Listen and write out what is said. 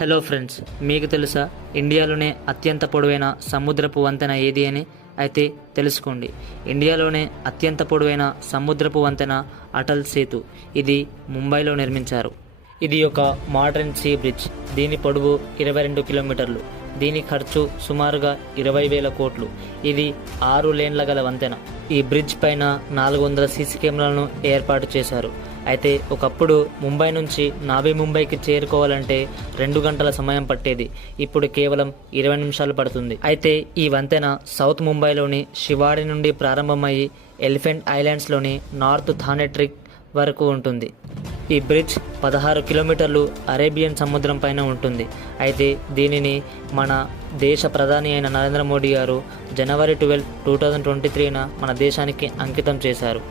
Hello friends, మీకు తెలుసా ఇండియాలోనే అత్యంత పొడవైన సముద్రపు వంతెన ఏది అని? అయితే తెలుసుకోండి. ఇండియాలోనే అత్యంత పొడవైన సముద్రపు వంతెన అటల్ సేతు. ఇది ముంబైలో నిర్మించారు. ఇది ఒక మోడర్న్ సీ బ్రిడ్జ్. దీని పొడవు 22 కిలోమీటర్లు. దీని ఖర్చు సుమారుగా 20,000 కోట్లు. ఇది 6 లేన్ల గల వంతెన. ఈ బ్రిడ్జ్ పైన 400 సీసీ కెమెరాలను ఏర్పాటు చేశారు. అయితే ఒకప్పుడు ముంబై నుంచి నావీ ముంబైకి చేరుకోవాలంటే 2 గంటల సమయం పట్టేది. ఇప్పుడు కేవలం 20 నిమిషాలు పడుతుంది. అయితే ఈ వంతెన సౌత్ ముంబైలోని శివాడి నుండి ప్రారంభమయ్యి ఎలిఫెంట్ ఐలాండ్స్లోని నార్త్ థానే ట్రిక్ వరకు ఉంటుంది. ఈ బ్రిడ్జ్ 16 కిలోమీటర్లు అరేబియన్ సముద్రం పైన ఉంటుంది. అయితే దీనిని మన దేశ ప్రధాని అయిన నరేంద్ర మోడీ గారు జనవరి 12, 2023న మన దేశానికి అంకితం చేశారు.